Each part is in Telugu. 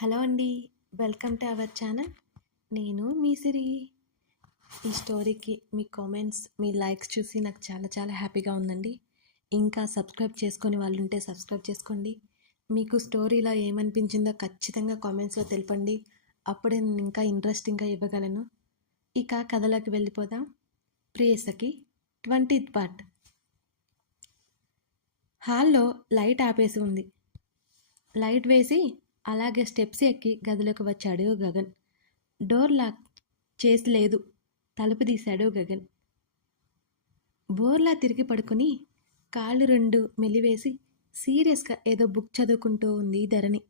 హలో అండి వెల్కమ్ టు అవర్ ఛానల్. నేను మీ సిరి. ఈ స్టోరీకి మీ కామెంట్స్ మీ లైక్స్ చూసి నాకు చాలా చాలా హ్యాపీగా ఉందండి. ఇంకా సబ్స్క్రైబ్ చేసుకొని వాళ్ళు ఉంటే సబ్స్క్రైబ్ చేసుకోండి. మీకు స్టోరీలో ఏమనిపించిందో ఖచ్చితంగా కామెంట్స్లో తెలపండి. అప్పుడే నేను ఇంకా ఇంట్రెస్టింగ్గా ఇవ్వగలను. ఇక కథలోకి వెళ్ళిపోదాం. Priyasakhi twentieth part. హాల్లో లైట్ ఆపేసి ఉంది. లైట్ వేసి అలాగే స్టెప్స్ ఎక్కి గదిలోకి వచ్చాడు గగన్. డోర్ లాక్ చేసి లేదు. తలుపు తీశాడు గగన్. బోర్లా తిరిగి పడుకుని కాళ్ళు రెండు మెలివేసి సీరియస్గా ఏదో బుక్ చదువుకుంటూ ఉంది ధరణి.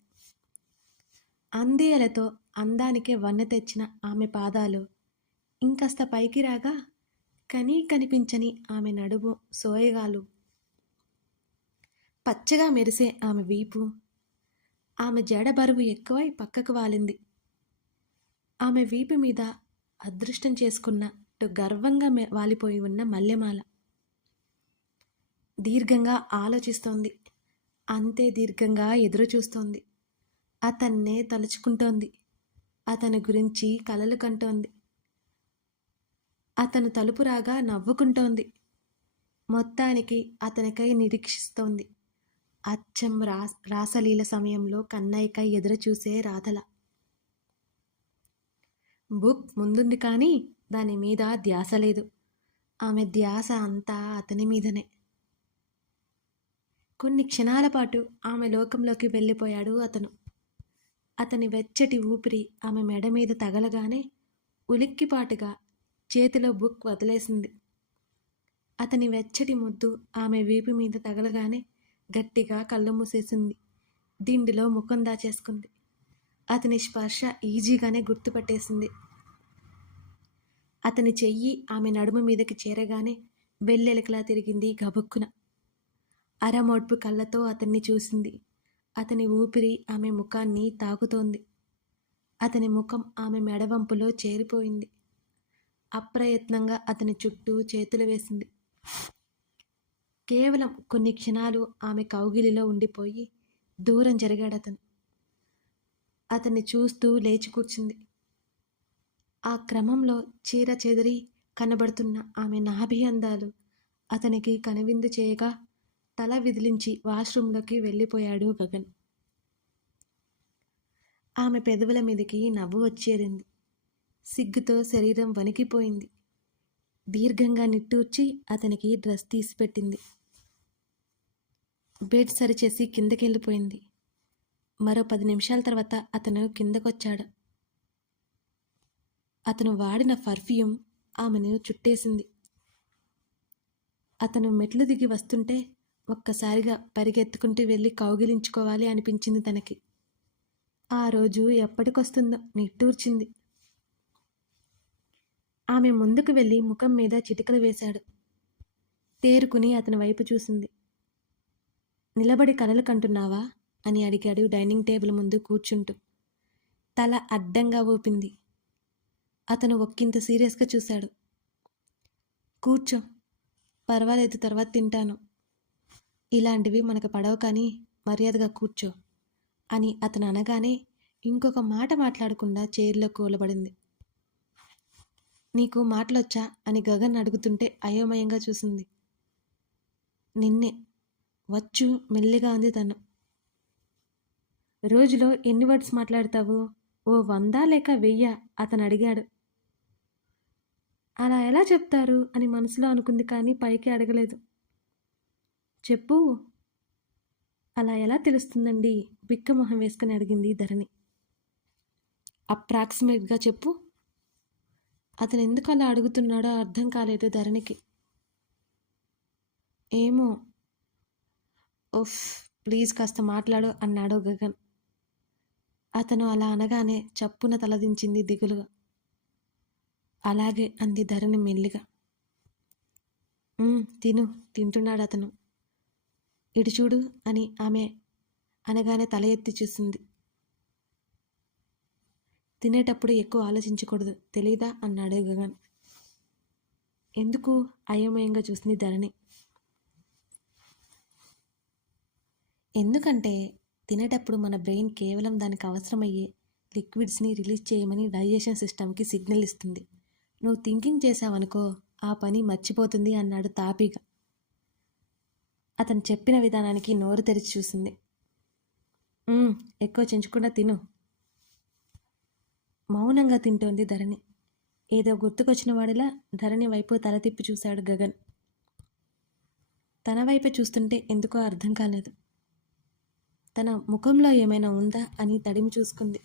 అందేలతో అందానికే వన్నె తెచ్చిన ఆమె పాదాలు ఇంకాస్త పైకి రాగా కనీ కనిపించని ఆమె నడుము సోయగాలు. పచ్చగా మెరిసే ఆమె వీపు ఆమె జడ బరువు ఎక్కువై పక్కకు వాలింది. ఆమె వీపు మీద అదృష్టం చేసుకున్నట్టు గర్వంగా వాలిపోయి ఉన్న మల్లెమాల. దీర్ఘంగా ఆలోచిస్తోంది. అంతే దీర్ఘంగా ఎదురు చూస్తోంది అతన్నే తలుచుకుంటోంది. అతని గురించి కలలు కంటోంది. అతను తలుపు రాగా నవ్వుకుంటోంది. మొత్తానికి అతనికై నిరీక్షిస్తోంది. అచ్చం రా రాసలీల సమయంలో కన్నయ్యకై ఎదురు చూసే రాధల. బుక్ ముందుంది కానీ దాని మీద ధ్యాస లేదు. ఆమె ధ్యాస అంతా అతని మీదనే. కొన్ని క్షణాల పాటు ఆమె లోకంలోకి వెళ్ళిపోయాడు అతను. అతని వెచ్చటి ఊపిరి ఆమె మెడ మీద తగలగానే ఉలిక్కిపాటుగా చేతిలో బుక్ వదిలేసింది. అతని వెచ్చటి ముద్దు ఆమె వీపు మీద తగలగానే గట్టిగా కళ్ళు మూసేసింది. దిండిలో ముఖం దాచేసుకుంది. అతని స్పర్శ ఈజీగానే గుర్తుపట్టేసింది. అతని చెయ్యి ఆమె నడుము మీదకి చేరగానే వెల్లెలకలా తిరిగింది గబుక్కున. అరమోడ్పు కళ్ళతో అతన్ని చూసింది. అతని ఊపిరి ఆమె ముఖాన్ని తాకుతోంది. అతని ముఖం ఆమె మెడవంపులో చేరిపోయింది. అప్రయత్నంగా అతని చుట్టూ చేతులు వేసింది. కేవలం కొన్ని క్షణాలు ఆమె కౌగిలిలో ఉండిపోయి దూరం జరిగాడు అతను. అతన్ని చూస్తూ లేచి కూర్చుంది. ఆ క్రమంలో చీర చెదిరి కనబడుతున్న ఆమె నాభి అందాలు అతనికి కనువిందు చేయగా తల విదిలించి వాష్రూంలోకి వెళ్ళిపోయాడు గగన్. ఆమె పెదవుల మీదకి నవ్వు వచ్చేరింది. సిగ్గుతో శరీరం వణికిపోయింది. దీర్ఘంగా నిట్టూర్చి అతనికి డ్రెస్ తీసిపెట్టింది. బెడ్ సరిచేసి కిందకి వెళ్ళిపోయింది మరో పది నిమిషాల తర్వాత అతను కిందకొచ్చాడు. అతను వాడిన పర్ఫ్యూమ్ ఆమెను చుట్టేసింది. అతను మెట్లు దిగి వస్తుంటే ఒక్కసారిగా పరిగెత్తుకుంటూ వెళ్ళి కౌగిలించుకోవాలి అనిపించింది తనకి. ఆ రోజు ఎప్పటికొస్తుందో నిట్టూర్చింది. ఆమె ముందుకు వెళ్ళి ముఖం మీద చిటికలు వేశాడు. తేరుకుని అతని వైపు చూసింది. నిలబడి కలలు కంటున్నావా? అని అడిగాడు డైనింగ్ టేబుల్ ముందు కూర్చుంటూ. తల అడ్డంగా ఊపింది. అతను ఒక్కింత సీరియస్గా చూశాడు. కూర్చో. పర్వాలేదు తర్వాత తింటాను. ఇలాంటివి మనకు పడవు కానీ మర్యాదగా కూర్చో అని అతను అనగానే ఇంకొక మాట మాట్లాడకుండా చైర్లో కూలబడింది. నీకు మాటలొచ్చా? అని గగన్ అడుగుతుంటే అయోమయంగా చూసింది. నిన్నే వచ్చు మెల్లిగా అంది తను. రోజులో ఎన్ని వర్డ్స్ మాట్లాడతావు? ఓ వందా లేక వెయ్యా? అతను అడిగాడు. అలా ఎలా చెప్తారు? అని మనసులో అనుకుంది కానీ పైకి అడగలేదు. చెప్పు. అలా ఎలా తెలుస్తుందండి? బిక్క మొహం వేసుకుని అడిగింది ధరణి. అప్రాక్సిమేట్గా చెప్పు. అతను ఎందుకు అలా అడుగుతున్నాడో అర్థం కాలేదు ధరణికి. ఏమో ఉఫ్ ప్లీజ్ కాస్త మాట్లాడు అన్నాడు గగన్. అతను అలా అనగానే చప్పున తలదించింది దిగులుగా. అలాగే అంది ధరణి మెల్లిగా. తిను తింటున్నాడు అతను. ఇటు చూడు అని ఆమె అనగానే తల ఎత్తి చూసింది. తినేటప్పుడు ఎక్కువ ఆలోచించకూడదు తెలీదా? అన్నాడు గగన్. ఎందుకు? అయోమయంగా చూసింది ధరణి. ఎందుకంటే తినేటప్పుడు మన బ్రెయిన్ కేవలం దానికి అవసరమయ్యే లిక్విడ్స్ని రిలీజ్ చేయమని డైజెషన్ సిస్టమ్కి సిగ్నల్ ఇస్తుంది. నువ్వు థింకింగ్ చేసావనుకో ఆ పని మర్చిపోతుంది అన్నాడు తాపీగా. అతను చెప్పిన విధానానికి నోరు తెరిచి చూసింది. ఎక్కువ చెంచకుండా తిను. మౌనంగా తింటోంది ధరణి. ఏదో గుర్తుకొచ్చిన వాడిలా ధరణి వైపు తల తిప్పి చూశాడు గగన్. తన వైపే చూస్తుంటే ఎందుకో అర్థం కాలేదు. తన ముఖంలో ఏమైనా ఉందా అని తడిమి చూసుకుంది.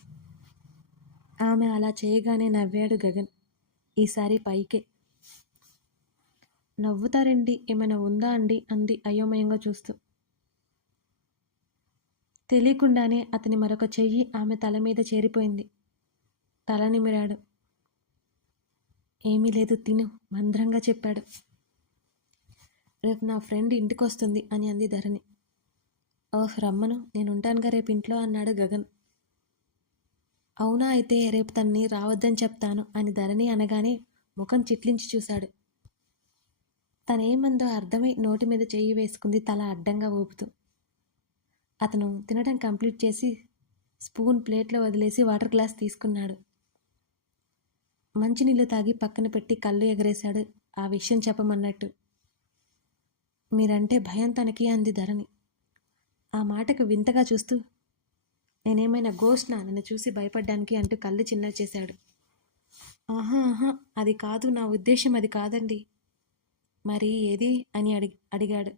ఆమె అలా చేయగానే నవ్వాడు గగన్. ఈసారి పైకే. నవ్వుతారండి ఏమైనా ఉందా అండి అంది అయోమయంగా చూస్తూ. తెలియకుండానే అతని మరొక చెయ్యి ఆమె తల మీద చేరిపోయింది. తల నిమిరాడు. ఏమీ లేదు తిను మంద్రంగా చెప్పాడు. రేపు నా ఫ్రెండ్ ఇంటికి వస్తుంది అని అంది ధరణి. ఓహ్ రమ్మను. నేను ఉంటానుగా రేపు ఇంట్లో అన్నాడు గగన్. అవునా అయితే రేపు తన్ని రావద్దని చెప్తాను అని ధరణి అనగానే ముఖం చిట్లించి చూశాడు. తనేమందో అర్థమై నోటి మీద చేయి వేసుకుంది తల అడ్డంగా ఊపుతూ. అతను తినడం కంప్లీట్ చేసి స్పూన్ ప్లేట్లో వదిలేసి వాటర్ గ్లాస్ తీసుకున్నాడు. మంచినీళ్ళు తాగి పక్కన పెట్టి కళ్ళు ఎగరేశాడు. ఆ విషయం చెప్పమన్నట్టు. మీరంటే భయం తనకి అంది ధరణి. ఆ మాటకు వింతగా చూస్తూ నేనేమైనా గోష్నా నన్ను చూసి భయపడ్డానికి అంటూ కళ్ళు చిన్న చేశాడు. ఆహా ఆహా అది కాదు నా ఉద్దేశం అది కాదండి. మరి ఏది? అని అడిగి అడిగాడు.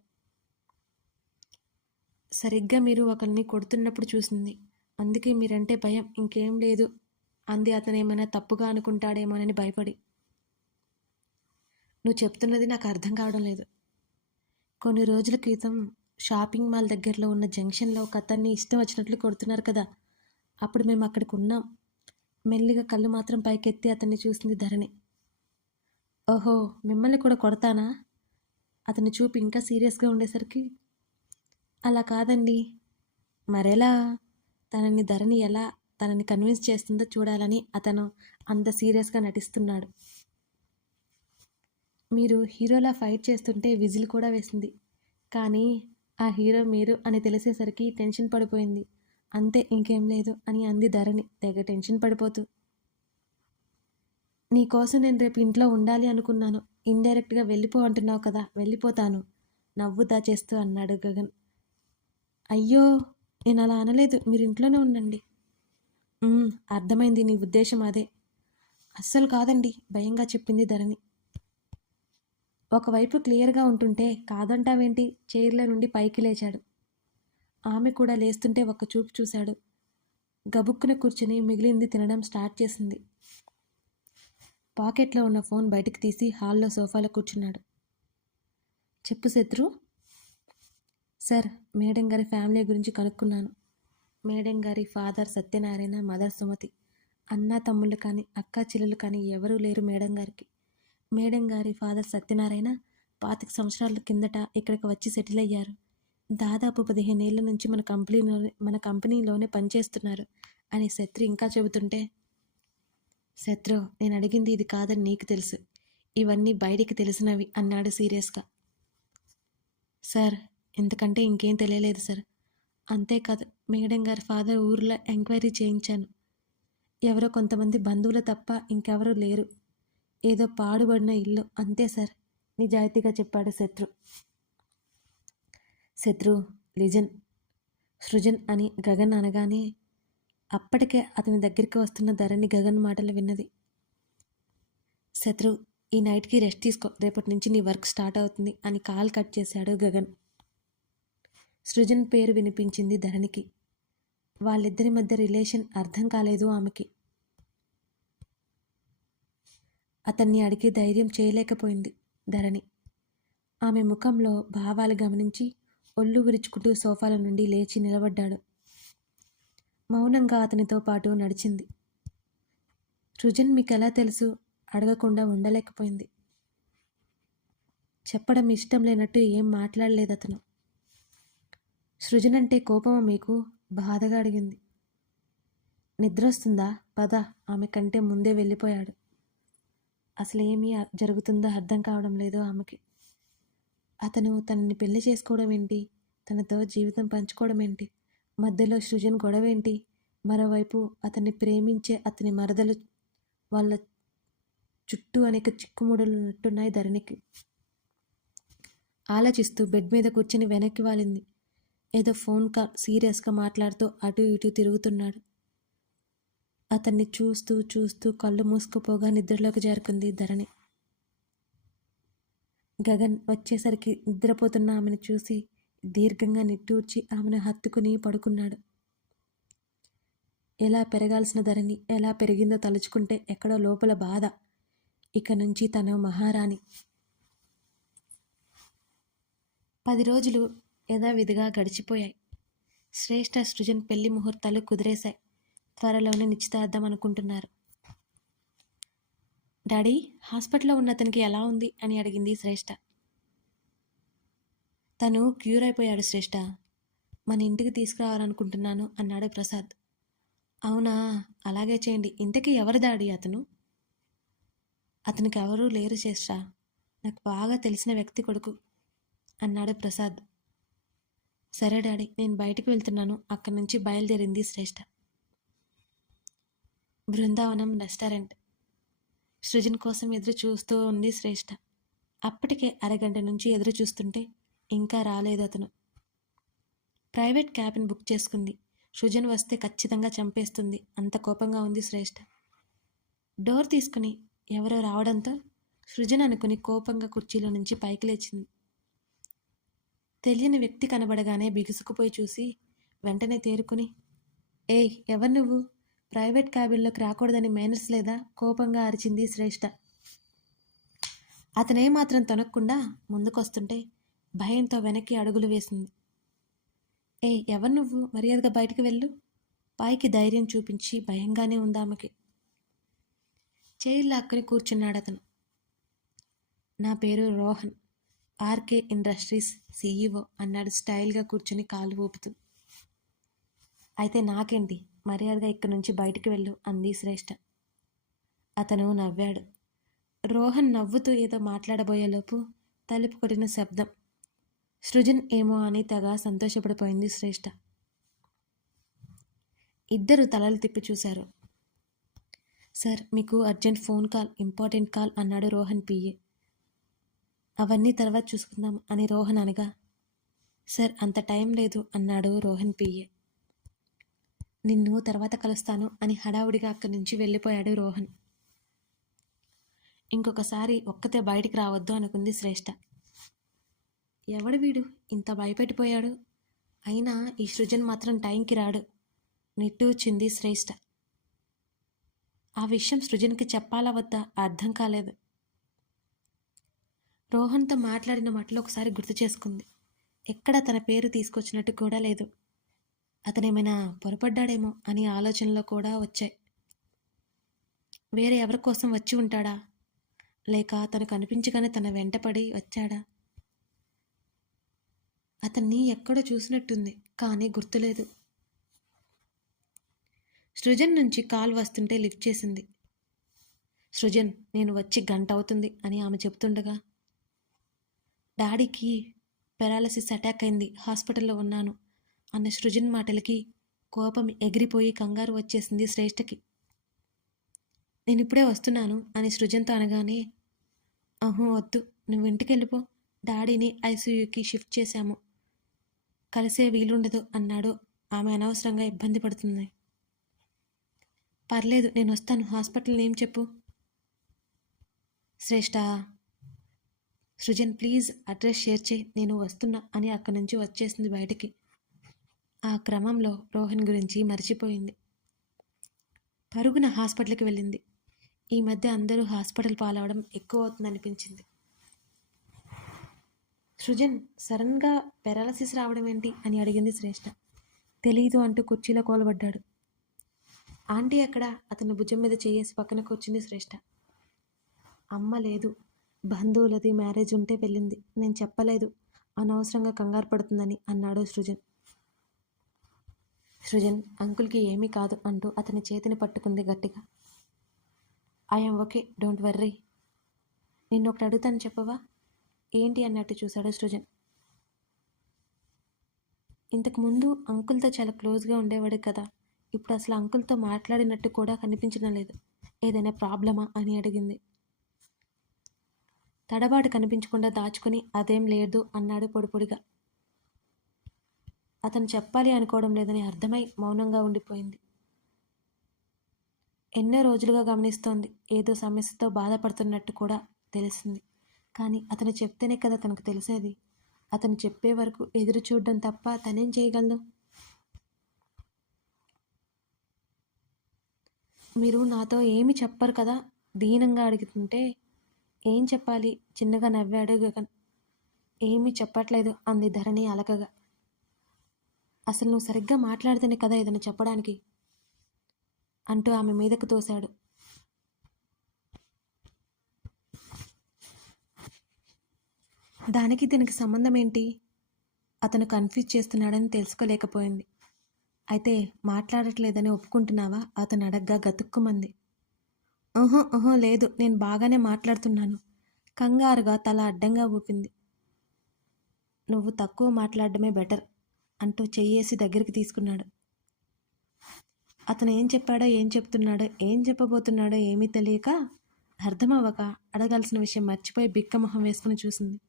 సరిగ్గా మీరు ఒకరిని కొడుతున్నప్పుడు చూసింది. అందుకే మీరంటే భయం ఇంకేం లేదు. అంది అతను ఏమైనా తప్పుగా అనుకుంటాడేమోనని భయపడి. నువ్వు చెప్తున్నది నాకు అర్థం కావడం లేదు. కొన్ని రోజుల క్రితం షాపింగ్ మాల్ దగ్గరలో ఉన్న జంక్షన్లో ఒక అతన్ని ఇష్టం వచ్చినట్లు కొడుతున్నారు కదా. అప్పుడు మేము అక్కడికి ఉన్నాం. మెల్లిగా కళ్ళు మాత్రం పైకెత్తి అతన్ని చూసింది ధరణి. ఓహో మిమ్మల్ని కూడా కొడతానా? అతని చూపు ఇంకా సీరియస్గా ఉండేసరికి అలా కాదండి. మరెలా? తనని ధరణి ఎలా తనని కన్విన్స్ చేస్తుందో చూడాలని అతను అంత సీరియస్గా నటిస్తున్నాడు. మీరు హీరోలా ఫైట్ చేస్తుంటే విజిల్ కూడా వేసింది. కానీ ఆ హీరో మీరు అని తెలిసేసరికి టెన్షన్ పడిపోయింది. అంతే ఇంకేం లేదు అని అంది ధరణి. తెగ టెన్షన్ పడిపోతూ. నీకోసం నేను రేపు ఇంట్లో ఉండాలి అనుకున్నాను. ఇండైరెక్ట్గా వెళ్ళిపో అంటున్నావు కదా వెళ్ళిపోతాను. నవ్వు దాచేస్తూ అన్నాడు గగన్. అయ్యో నేను అలా అనలేదు. మీరు ఇంట్లోనే ఉండండి. అర్థమైంది నీ ఉద్దేశం అదే. అస్సలు కాదండి భయంగా చెప్పింది ధరణి. ఒకవైపు క్లియర్గా ఉంటుంటే కాదంటావేంటి? చైర్లో నుండి పైకి లేచాడు. ఆమె కూడా లేస్తుంటే ఒక్క చూపు చూశాడు. గబుక్కున కూర్చుని మిగిలింది తినడం స్టార్ట్ చేసింది. పాకెట్లో ఉన్న ఫోన్ బయటికి తీసి హాల్లో సోఫాలో కూర్చున్నాడు. చెప్పు శత్రు. సార్ మేడం గారి ఫ్యామిలీ గురించి కనుక్కున్నాను. మేడం గారి ఫాదర్ సత్యనారాయణ మదర్ సుమతి అన్న తమ్ముళ్ళు కానీ అక్క చెల్లెలు కానీ ఎవరూ లేరు మేడం గారికి. మేడం గారి ఫాదర్ సత్యనారాయణ పాతిక సంవత్సరాల కిందట ఇక్కడికి వచ్చి సెటిల్ అయ్యారు. దాదాపు పదిహేనేళ్ళ నుంచి మన కంపెనీలోనే మన కంపెనీలోనే పనిచేస్తున్నారు అని శత్రు ఇంకా చెబుతుంటే శత్రు నేను అడిగింది ఇది కాదని నీకు తెలుసు. ఇవన్నీ బయటికి తెలిసినవి అన్నాడు సీరియస్గా. సార్ ఎందుకంటే ఇంకేం తెలియలేదు సార్. అంతేకాదు మేడం గారి ఫాదర్ ఊర్లో ఎంక్వైరీ చేయించాను. ఎవరో కొంతమంది బంధువులు తప్ప ఇంకెవరూ లేరు. ఏదో పాడుబడిన ఇల్లు. అంతే సార్. నిజాయితీగా చెప్పాడు శత్రు. శత్రు లిజన్ సృజన్ అని గగన్ అనగానే అప్పటికే అతని దగ్గరికి వస్తున్న ధరణి గగన్ మాటలు విన్నది. శత్రు ఈ నైట్కి రెస్ట్ తీసుకో. రేపటి నుంచి నీ వర్క్ స్టార్ట్ అవుతుంది అని కాల్ కట్ చేశాడు గగన్. సృజన్ పేరు వినిపించింది ధరణికి. వాళ్ళిద్దరి మధ్య రిలేషన్ అర్థం కాలేదు ఆమెకి. అతన్ని అడిగి ధైర్యం చేయలేకపోయింది ధరణి. ఆమె ముఖంలో భావాలు గమనించి ఒళ్ళు విరుచుకుంటూ సోఫాల నుండి లేచి నిలబడ్డాడు. మౌనంగా అతనితో పాటు నడిచింది. సృజన్ మీకు ఎలా తెలుసు? అడగకుండా ఉండలేకపోయింది. చెప్పడం ఇష్టం లేనట్టు ఏం మాట్లాడలేదు అతను. సృజన్ అంటే కోపమా మీకు? బాధగా అడిగింది. నిద్ర వస్తుందా పద ఆమె కంటే ముందే వెళ్ళిపోయాడు. అసలు ఏమీ జరుగుతుందో అర్థం కావడం లేదు ఆమెకి. అతను తనని పెళ్ళి చేసుకోవడం ఏంటి? తనతో జీవితం పంచుకోవడం ఏంటి? మధ్యలో సృజన్ గొడవ ఏంటి? మరోవైపు అతన్ని ప్రేమించే అతని మరదలు వాళ్ళ చుట్టూ అనేక చిక్కుముడులు ఉన్నట్టున్నాయి ధరణికి. ఆలోచిస్తూ బెడ్ మీద కూర్చొని వెనక్కి వాలింది. ఏదో ఫోన్ కాల్ సీరియస్గా మాట్లాడుతూ అటు ఇటు తిరుగుతున్నాడు. అతన్ని చూస్తూ చూస్తూ కళ్ళు మూసుకుపోగా నిద్రలోకి జారుకుంది ధరణి. గగన్ వచ్చేసరికి నిద్రపోతున్న ఆమెను చూసి దీర్ఘంగా నిట్టూర్చి ఆమెను హత్తుకుని పడుకున్నాడు. ఎలా పెరగాల్సిన ధరణి ఎలా పెరిగిందో తలుచుకుంటే ఎక్కడో లోపల బాధ. ఇక నుంచి తన మహారాణి. పది రోజులు యథావిధిగా గడిచిపోయాయి. శ్రేష్ఠ సృజన్ పెళ్ళి ముహూర్తాలు కుదిరేశాయి. త్వరలోనే నిశ్చితార్థం అనుకుంటున్నారు. డాడీ హాస్పిటల్లో ఉన్న అతనికి ఎలా ఉంది? అని అడిగింది శ్రేష్ఠ తను క్యూర్ అయిపోయాడు శ్రేష్ఠ మన ఇంటికి తీసుకురావాలనుకుంటున్నాను అన్నాడు ప్రసాద్. అవునా? అలాగే చేయండి. ఇంతకీ ఎవరు దాడి అతను? అతనికి ఎవరూ లేరు శ్రేష్ఠ నాకు బాగా తెలిసిన వ్యక్తి కొడుకు అన్నాడు ప్రసాద్. సరే డాడీ నేను బయటికి వెళ్తున్నాను. అక్కడి నుంచి బయలుదేరింది శ్రేష్ఠ బృందావనం రెస్టారెంట్. సృజన్ కోసం ఎదురు చూస్తూ ఉంది శ్రేష్ఠ అప్పటికే అరగంట నుంచి ఎదురు చూస్తుంటే ఇంకా రాలేదు అతను. ప్రైవేట్ క్యాబ్ని బుక్ చేసుకుంది. సృజన్ వస్తే ఖచ్చితంగా చంపేస్తుంది. అంత కోపంగా ఉంది శ్రేష్ఠ డోర్ తీసుకుని ఎవరో రావడంతో సృజన్ అనుకుని కోపంగా కుర్చీలో నుంచి పైకి లేచింది. తెలియని వ్యక్తి కనబడగానే బిగుసుకుపోయి చూసి వెంటనే తేరుకుని ఏయ్ ఎవరు నువ్వు? ప్రైవేట్ క్యాబిన్లోకి రాకూడదని మేనర్స్ లేదా? కోపంగా అరిచింది శ్రేష్ఠ అతనేమాత్రం తొనక్కుండా ముందుకొస్తుంటే భయంతో వెనక్కి అడుగులు వేసింది. ఏ ఎవరు నువ్వు? మర్యాదగా బయటికి వెళ్ళు. పైకి ధైర్యం చూపించి భయంగానే ఉందామకి ఆమెకి. అక్కని లాక్కుని కూర్చున్నాడు అతను నా పేరు రోహన్. ఆర్కే ఇండస్ట్రీస్ సీఈఓ అన్నాడు స్టైల్గా కూర్చుని కాలు ఊపుతూ. అయితే నాకేంటి? మర్యాదగా ఇక్కడి నుంచి బయటికి వెళ్ళు అంది శ్రేష్ఠ అతను నవ్వాడు. రోహన్ నవ్వుతూ ఏదో మాట్లాడబోయేలోపు తలుపు కొట్టిన శబ్దం. సృజన్ ఏమో అని తెగ సంతోషపడిపోయింది శ్రేష్ఠ ఇద్దరు తలలు తిప్పి చూశారు. సార్ మీకు urgent phone call important call అన్నాడు రోహన్ పిఏ అవన్నీ తర్వాత చూసుకుందాం అని రోహన్ అనగా సార్ అంత టైం లేదు అన్నాడు రోహన్ పిఏ నిన్ను తర్వాత కలుస్తాను అని హడావుడిగా అక్కడి నుంచి వెళ్ళిపోయాడు రోహన్. ఇంకొకసారి ఒక్కతే బయటికి రావద్దు అనుకుంది శ్రేష్ఠ ఎవడు వీడు? ఇంత భయపెట్టిపోయాడు. అయినా ఈ సృజన్ మాత్రం టైంకి రాడు నిట్టూచింది శ్రేష్ఠ ఆ విషయం సృజన్కి చెప్పాలా వద్దా అర్థం కాలేదు. రోహన్తో మాట్లాడిన మాటలు ఒకసారి గుర్తు చేసుకుంది. ఎక్కడ తన పేరు తీసుకొచ్చినట్టు కూడా లేదు. అతనేమైనా పొరపడ్డాడేమో అని ఆలోచనలో కూడా వచ్చాయి. వేరే ఎవరి కోసం వచ్చి ఉంటాడా? లేక తను కనిపించగానే తన వెంటపడి వచ్చాడా? అతన్ని ఎక్కడో చూసినట్టుంది కానీ గుర్తులేదు. సృజన్ నుంచి కాల్ వస్తుంటే లిఫ్ట్ చేసింది. సృజన్ నేను వచ్చి గంట అవుతుంది అని ఆమె చెప్తుండగా డాడీకి పెరాలసిస్ అటాక్ అయింది హాస్పిటల్లో ఉన్నాను. అన్న సృజన్ మాటలకి కోపం ఎగిరిపోయి కంగారు వచ్చేసింది శ్రేష్ఠకి. నేను ఇప్పుడే వస్తున్నాను అని సృజన్తో అనగానే అహో వద్దు నువ్వు ఇంటికి వెళ్ళిపో డాడీని ఐసీయూకి షిఫ్ట్ చేశాము. కలిసే వీలుండదు అన్నాడు. ఆమె అనవసరంగా ఇబ్బంది పడుతుంది. పర్లేదు నేను వస్తాను. హాస్పిటల్ ఏం చెప్పు. Shreshta Srujan please address share చేయి. నేను వస్తున్నా అని అక్కడి నుంచి వచ్చేసింది బయటికి. ఆ క్రమంలో రోహన్ గురించి మర్చిపోయింది. పరుగున హాస్పిటల్కి వెళ్ళింది. ఈ మధ్య అందరూ హాస్పిటల్ పాలవడం ఎక్కువ అవుతుందనిపించింది సృజన్ సడన్గా పెరాలసిస్ రావడం ఏంటి అని అడిగింది శ్రేష్ఠ తెలీదు అంటూ కుర్చీలో కోలబడ్డాడు. ఆంటీ అక్కడ అతను భుజం మీద చేయేసి పక్కన కూర్చుంది శ్రేష్ఠ అమ్మ లేదు. బంధువులది మ్యారేజ్ ఉంటే వెళ్ళింది. నేను చెప్పలేదు. అనవసరంగా కంగారు పడుతుందని అన్నాడు సృజన్. సృజన్ అంకుల్కి ఏమీ కాదు అంటూ అతని చేతిని పట్టుకుంది గట్టిగా. I'm okay don't worry. నిన్ను ఒకటి అడుగుతాను చెప్పవా? ఏంటి అన్నట్టు చూశాడు సృజన్. ఇంతకుముందు అంకుల్తో చాలా క్లోజ్గా ఉండేవాడు కదా ఇప్పుడు అసలు అంకుల్తో మాట్లాడినట్టు కూడా కనిపించడం లేదు. ఏదైనా ప్రాబ్లమా అని అడిగింది. తడబాటు కనిపించకుండా దాచుకుని అదేం లేదు అన్నాడు పొడిపొడిగా. అతను చెప్పాలి అనుకోవడం లేదని అర్థమై మౌనంగా ఉండిపోయింది. ఎన్నో రోజులుగా గమనిస్తోంది. ఏదో సమస్యతో బాధపడుతున్నట్టు కూడా తెలిసింది. కానీ అతను చెప్తేనే కదా తనకు తెలిసేది. అతను చెప్పే వరకు ఎదురు చూడడం తప్ప తనేం చేయగలదు? మీరు నాతో ఏమి చెప్పరు కదా? దీనంగా అడుగుతుంటే ఏం చెప్పాలి? చిన్నగా నవ్వాడు గగన్. ఏమీ చెప్పట్లేదు అంది ధరణి అలకగా. అసలు నువ్వు సరిగ్గా మాట్లాడితేనే కదా ఏదైనా చెప్పడానికి? అంటూ ఆమె మీదకు తోశాడు. దానికి దీనికి సంబంధం ఏంటి? అతను కన్ఫ్యూజ్ చేస్తున్నాడని తెలుసుకోలేకపోయింది. అయితే మాట్లాడట్లేదని ఒప్పుకుంటున్నావా? అతను అడగ్గా గతుక్కుమంది. ఊహో ఊహో లేదు నేను బాగానే మాట్లాడుతున్నాను. కంగారుగా తల అడ్డంగా ఊపింది. నువ్వు తక్కువ మాట్లాడడమే బెటర్. అంటూ చెయ్యేసి దగ్గరికి తీసుకున్నాడు. అతను ఏం చెప్పాడో ఏం చెప్తున్నాడో ఏం చెప్పబోతున్నాడో ఏమీ తెలియక అర్థమవ్వక అడగాల్సిన విషయం మర్చిపోయి బిక్కమొహం వేసుకుని చూసింది.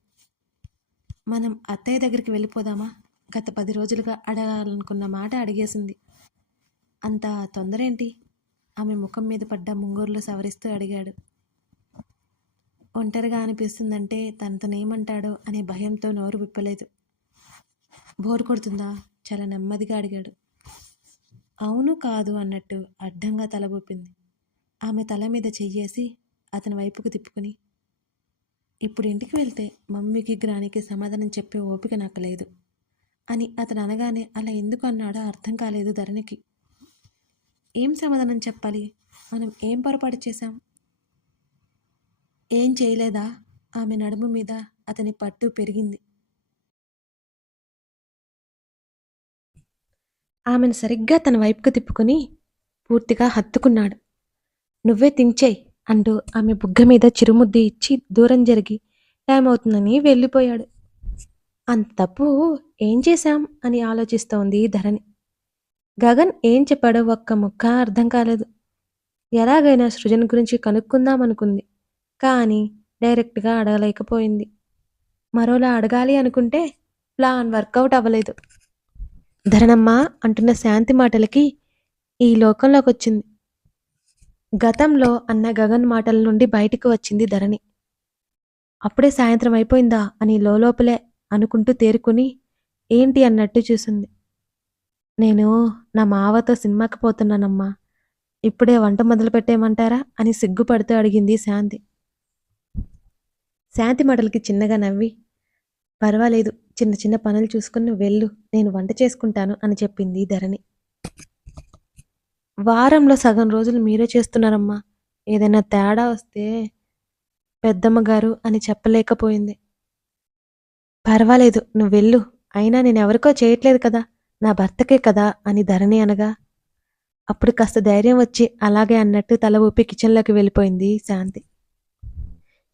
మనం అత్తయ్య దగ్గరికి వెళ్ళిపోదామా? గత పది రోజులుగా అడగాలనుకున్న మాట అడిగేసింది. అంత తొందర ఏంటి ఆమె ముఖం మీద పడ్డ ముంగూరులో సవరిస్తూ అడిగాడు. ఒంటరిగా అనిపిస్తుందంటే తనతోనేమంటాడో అనే భయంతో నోరు విప్పలేదు. బోరు కొడుతుందా? చాలా నెమ్మదిగా అడిగాడు. అవును కాదు అన్నట్టు అడ్డంగా తల ఊపింది. ఆమె తల మీద చెయ్యేసి అతని వైపుకు తిప్పుకుని ఇప్పుడు ఇంటికి వెళ్తే మమ్మీకి గ్రానికి సమాధానం చెప్పే ఓపిక నాకు లేదు అని అతను అనగానే అలా ఎందుకు అన్నాడో అర్థం కాలేదు ధరణికి. ఏం సమాధానం చెప్పాలి? మనం ఏం పొరపాటు చేశాం? ఏం చేయలేదా? ఆమె నడుము మీద అతని పట్టు పెరిగింది. ఆమెను సరిగ్గా తన వైపుకు తిప్పుకుని పూర్తిగా హత్తుకున్నాడు. నువ్వే తించేయి అంటూ ఆమె బుగ్గ మీద చిరుముద్ది ఇచ్చి దూరం జరిగి టైం అవుతుందని వెళ్ళిపోయాడు. అంత తప్పు ఏం చేశాం? అని ఆలోచిస్తోంది ధరణి. గగన్ ఏం చెప్పాడో ఒక్క ముక్క అర్థం కాలేదు. ఎలాగైనా సృజన్ గురించి కనుక్కుందాం అనుకుంది కానీ డైరెక్ట్గా అడగలేకపోయింది. మరోలా అడగాలి అనుకుంటే ప్లాన్ వర్కౌట్ అవ్వలేదు. ధరణమ్మ అంటున్న శాంతి మాటలకి ఈ లోకంలోకి వచ్చింది గతంలో అన్న గగన్ మాటల నుండి బయటికి వచ్చింది ధరణి. అప్పుడే సాయంత్రం అయిపోయిందా అని లోపలే అనుకుంటూ తేరుకుని ఏంటి అన్నట్టు చూసింది. నేను నా మావతో సినిమాకి పోతున్నానమ్మా. ఇప్పుడే వంట మొదలు పెట్టేయమంటారా అని సిగ్గుపడుతూ అడిగింది శాంతి. శాంతి మాటలకి చిన్నగా నవ్వి పర్వాలేదు చిన్న చిన్న పనులు చూసుకుని వెళ్ళు నేను వంట చేసుకుంటాను అని చెప్పింది ధరణి. వారంలో సగం రోజులు మీరే చేస్తున్నారమ్మా. ఏదైనా తేడా వస్తే పెద్దమ్మ గారు అని చెప్పలేకపోయింది. పర్వాలేదు నువ్వు వెళ్ళు. అయినా నేను ఎవరికో చేయట్లేదు కదా. నా భర్తకే కదా అని ధరణి అనగా అప్పుడు కాస్త ధైర్యం వచ్చి అలాగే అన్నట్టు తల ఊపి కిచెన్లోకి వెళ్ళిపోయింది శాంతి.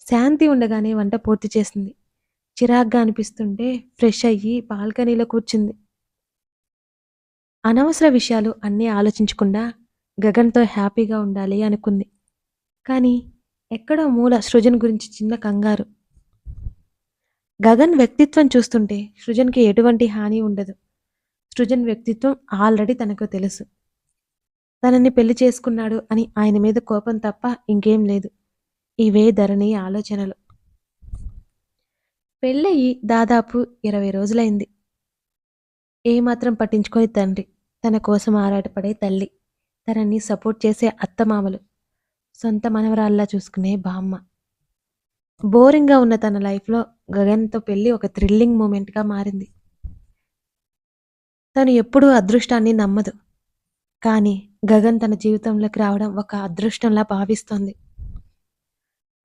శాంతి ఉండగానే వంట పూర్తి చేసింది. చిరాగ్గా అనిపిస్తుంటే ఫ్రెష్ అయ్యి బాల్కనీలో కూర్చుంది. అనవసర విషయాలు అన్నీ ఆలోచించకుండా గగన్తో హ్యాపీగా ఉండాలి అనుకుంది. కానీ ఎక్కడో మూల సృజన్ గురించి చిన్న కంగారు. గగన్ వ్యక్తిత్వం చూస్తుంటే సృజన్కి ఎటువంటి హాని ఉండదు. సృజన్ వ్యక్తిత్వం ఆల్రెడీ తనకు తెలుసు. తనని పెళ్ళి చేసుకున్నాడు అని ఆయన మీద కోపం తప్ప ఇంకేం లేదు. ఇవే ధరణి ఆలోచనలు. పెళ్ళయి దాదాపు ఇరవై రోజులైంది. ఏమాత్రం పట్టించుకోని తండ్రి తన కోసం ఆరాటపడే తల్లి తనని సపోర్ట్ చేసే అత్తమామలు సొంత మనవరాల్లా చూసుకునే బామ్మ. బోరింగ్గా ఉన్న తన లైఫ్లో గగన్తో పెళ్ళి ఒక థ్రిల్లింగ్ మూమెంట్గా మారింది. తను ఎప్పుడూ అదృష్టాన్ని నమ్మదు. కానీ గగన్ తన జీవితంలోకి రావడం ఒక అదృష్టంలా భావిస్తోంది.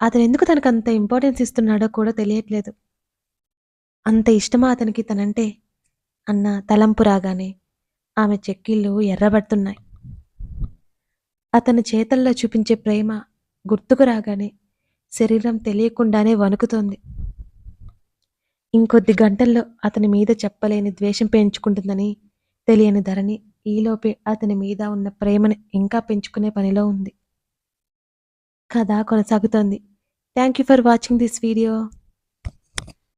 అతను ఎందుకు తనకు అంత ఇంపార్టెన్స్ ఇస్తున్నాడో కూడా తెలియట్లేదు. అంత ఇష్టమా అతనికి? తనంటే అన్న తలంపు రాగానే ఆమె చెక్కిళ్ళు ఎర్రబడుతున్నాయి. అతని చేతల్లో చూపించే ప్రేమ గుర్తుకు రాగానే శరీరం తెలియకుండానే వణుకుతోంది. ఇంకొద్ది గంటల్లో అతని మీద చెప్పలేని ద్వేషం పెంచుకుంటుందని తెలియని ధరణి ఈలోపే అతని మీద ఉన్న ప్రేమను ఇంకా పెంచుకునే పనిలో ఉంది. కథ కొనసాగుతోంది. Thank you for watching this video